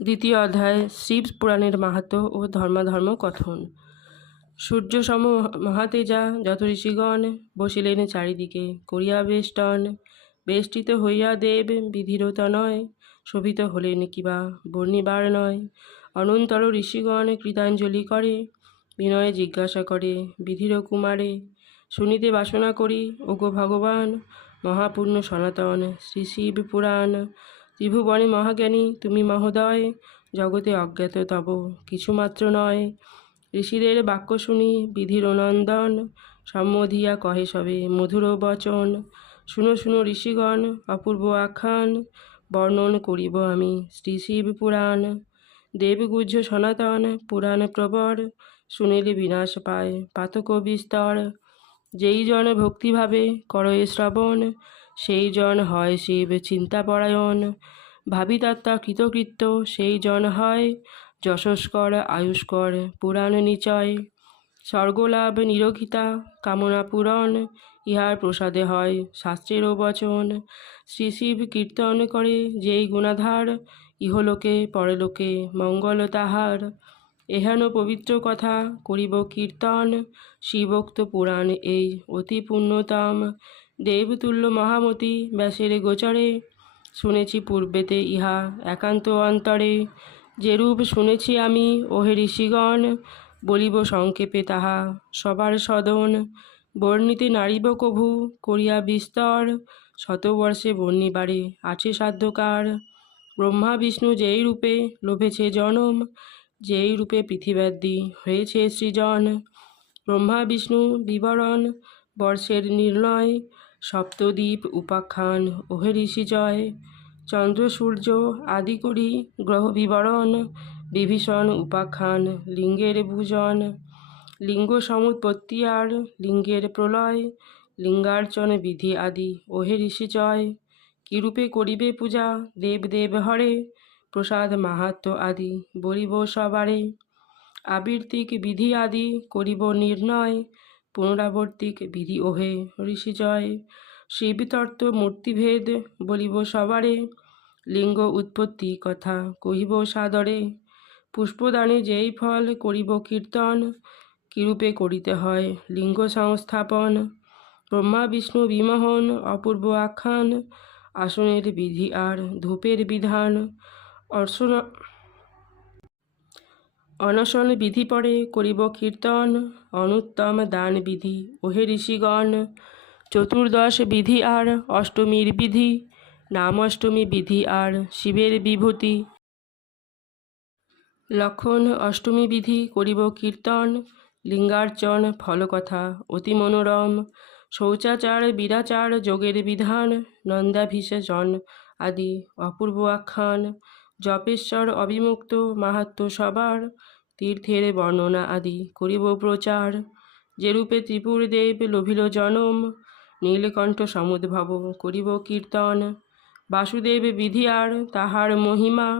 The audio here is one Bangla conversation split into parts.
দ্বিতীয় অধ্যায় শিব পুরাণের মাহাত্ম ও ধর্মাধর্ম কথন। সূর্য সম মহাতেজা যত ঋষিগণ বসিলেন চারিদিকে, করিয়া বেষ্টন। বেষ্টিত হইয়া দেব বিধিরত নয়, শোভিত হলেন কিবা বর্ণিবার নয়। অনন্তর ঋষিগণ কৃতাঞ্জলি করে, বিনয়ে জিজ্ঞাসা করে, বিধির কুমারে, শুনিতে বাসনা করি, ওগো ভগবান, মহাপূর্ণ সনাতন শ্রী শিব পুরাণ ত্রিভুবনে মহাজ্ঞানী, তুমি মহোদয়, জগতে অজ্ঞাত তব কিছুমাত্র নয়। ঋষিদের বাক্য শুনি, বিধির নন্দন সম্মধিয়া কহে সবে মধুর বচন। শুনো শুনো ঋষিগণ, অপূর্ব আখ্যান, বর্ণন করিব আমি শ্রী শিব পুরাণ। দেবগুহ্য সনাতন, পুরাণ প্রবর, শুনিলে বিনাশ পায় পাতক বিস্তর যেই জন ভক্তিভাবে করয়ে শ্রবণ সেই জন হয় শিব চিন্তাপরায়ণ। ভাবিতাত্মা কৃতকৃত্য, সেই জন হয় যশস্কর আয়ুষ্কর, পুরাণ নিচয়। স্বর্গলাভ নিরক্ষিতা কামনা পূরণ, ইহার প্রসাদে হয় শাস্ত্রেরও বচন। শ্রী শিব কীর্তন করে, যেই গুণাধার, ইহলোকে পরলোকে মঙ্গল তাহার। এহেন পবিত্র কথা করিব কীর্তন, শিবোক্ত পুরাণ এই অতি পুণ্যতম। দেবতুল্য মহামতি ব্যাসের গোচরে। শুনেছি পূর্বেতে ইহা একান্ত অন্তরে। যেরূপ শুনেছি আমি, ওহে ঋষিগণ, বলিব সংক্ষেপে তাহা সবার সদন। বর্ণিতে নারীব কভু করিয়া বিস্তর, শতবর্ষে বর্ণিবারে আছে সাধ্যকার। ব্রহ্মা, বিষ্ণু যেই রূপে লোভেছে জনম, যেই রূপে পৃথিবীদি হয়েছে সৃজন। ব্রহ্মা, বিষ্ণু বিবরণ বর্ষের নির্ণয়, সপ্তদ্বীপ, উপাখ্যান ওহেরিষি জয় চন্দ্র, সূর্য আদি করি গ্রহ বিবরণ, বিভীষণ, উপাখ্যান, লিঙ্গের ভূজন, লিঙ্গ সমুৎপত্তি আর লিঙ্গের প্রলয়, লিঙ্গার্চন বিধি আদি ওহে ঋষি জয় কিরূপে করিবে পূজা, দেব দেব হরে, প্রসাদ মাহাত্ম আদি বলিব সবারে। আবৃত্তিক বিধি আদি করিব নির্ণয় পুনরাবর্তিক বিধি ওহে ঋষিজয় শিবতত্ত্ব মূর্তিভেদ বলিব সবারে। লিঙ্গ উৎপত্তি কথা কহিব সাদরে। পুষ্পদানে যেই ফল করিব কীর্তন, কিরূপে করিতে হয় লিঙ্গ সংস্থাপন? ব্রহ্মা, বিষ্ণু, বিমোহন, অপূর্ব আখ্যান, আসনের বিধি আর ধূপের বিধান। অর্চন অনশন বিধি পরে করিব কীর্তন, অনুত্তম দান বিধি। ওহে ঋষিগণ, চতুর্দশ বিধি আর অষ্টমীর বিধি নাম অষ্টমী বিধি আর শিবের বিভূতি। লক্ষণ অষ্টমী বিধি করিব কীর্তন, লিঙ্গার্চন ফলকথা, অতি মনোরম। শৌচাচার, বিরাচার, যোগের বিধান নন্দাভিষেচন আদি অপূর্ব আখ্যান। জপেশ্বর অবিমুক্ত মাহাত্ম সবার তীর্থের বর্ণনা আদি করিব প্রচার। যেরূপে ত্রিপুর দেব লোভিল জনম, নীলকণ্ঠ সমুদ্ভব করিব কীর্তন। বাসুদেব বিধি আর তাহার মহিমা,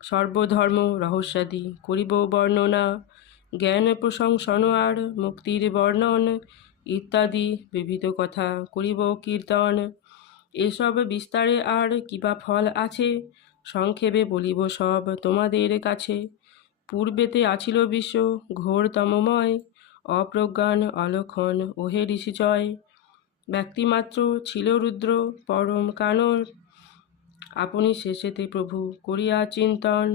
সর্বধর্ম রহস্যাদি করিব বর্ণনা। জ্ঞান প্রশংসন আর মুক্তির বর্ণন ইত্যাদি বিবিধ কথা করিব কীর্তন। এসব বিস্তারে আর কিবা ফল আছে সংক্ষেপে বলিব, সব তোমাদের কাছে। পূর্বেতে আছিল বিশ্ব ঘোর তমময় অপ্রজ্ঞান, অলক্ষণ, ওহে ঋষিজয় ব্যক্তিমাত্র ছিল রুদ্র, পরম কানর আপনি শেষেতে প্রভু, করিয়া চিন্তন।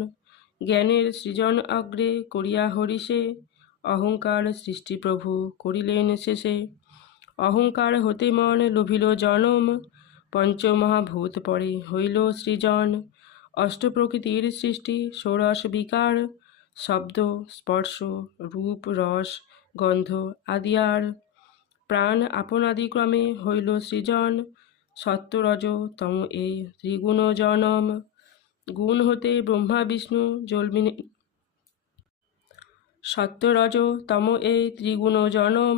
জ্ঞানের সৃজন অগ্রে করিয়া হরিষে অহংকার সৃষ্টি প্রভু, করিলেন শেষে। অহংকার হতে মন লোভিল জনম। পঞ্চমহাভূত পরে হইল সৃজন। অষ্টপ্রকৃতির সৃষ্টি ষোড়শ বিকার, শব্দ, স্পর্শ, রূপ, রস, গন্ধ আদি আর। প্রাণ আপনাদিক্রমে হইল সৃজন, সত্যরজ তম এ ত্রিগুণ জনম। গুণ হতে ব্রহ্মা, বিষ্ণু জন্মিনে সত্যরজ তম এ ত্রিগুণ জনম,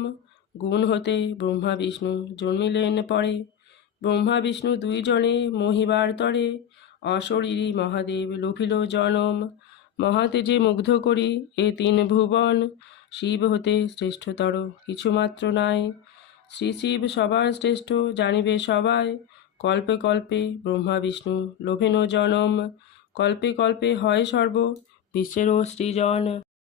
গুণ হতে ব্রহ্মা, বিষ্ণু, জন্মিলেন পরে। ব্রহ্মা, বিষ্ণু দুইজনে মহিবার তরে। অশরীরী মহাদেব লোভিল জনম। মহাতেজে মুগ্ধ করি এ তিন ভুবন। শিব হতে শ্রেষ্ঠতর কিছুমাত্র নাই। শ্রী শিব সবার শ্রেষ্ঠ, জানিবে সবাই। কল্পে কল্পে ব্রহ্মা বিষ্ণু লোভেন জনম। কল্পে কল্পে হয় সর্ব, বিশ্বেরও সৃজন।